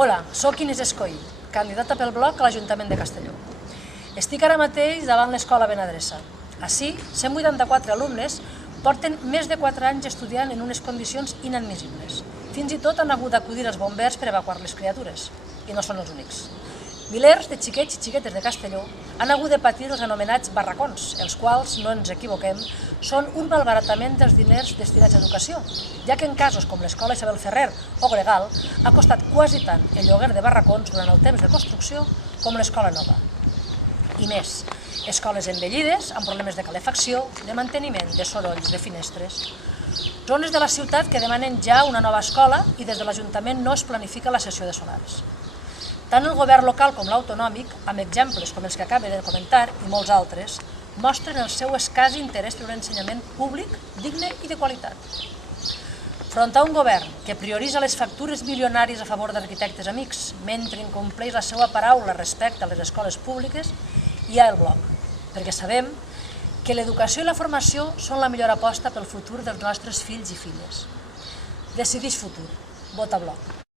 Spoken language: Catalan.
Hola, soc Inés Escoí, candidata pel Bloc a l'Ajuntament de Castelló. Estic ara mateix davant l'Escola Benadreça. Ací, 184 alumnes porten més de 4 anys estudiant en unes condicions inadmissibles. Fins i tot han hagut d'acudir als bombers per evacuar les criatures, i no són els únics. Milers de xiquets i xiquetes de Castelló han hagut de patir els anomenats barracons, els quals, no ens equivoquem, són un malbaratament dels diners destinats a educació, ja que en casos com l'Escola Isabel Ferrer o Gregal ha costat quasi tant el lloguer de barracons durant el temps de construcció com l'Escola Nova. I més, escoles envellides, amb problemes de calefacció, de manteniment, de sorolls, de finestres. Zones de la ciutat que demanen ja una nova escola i des de l'Ajuntament no es planifica la cessió de solars. Tant el govern local com l'autonòmic, amb exemples com els que acabe de comentar i molts altres, mostren el seu escàs interès per un ensenyament públic, digne i de qualitat. Front a un govern que prioritza les factures milionàries a favor d'arquitectes amics, mentre incompleix la seva paraula respecte a les escoles públiques, hi ha el Bloc, perquè sabem que l'educació i la formació són la millor aposta pel futur dels nostres fills i filles. Decidix futur. Vota Bloc.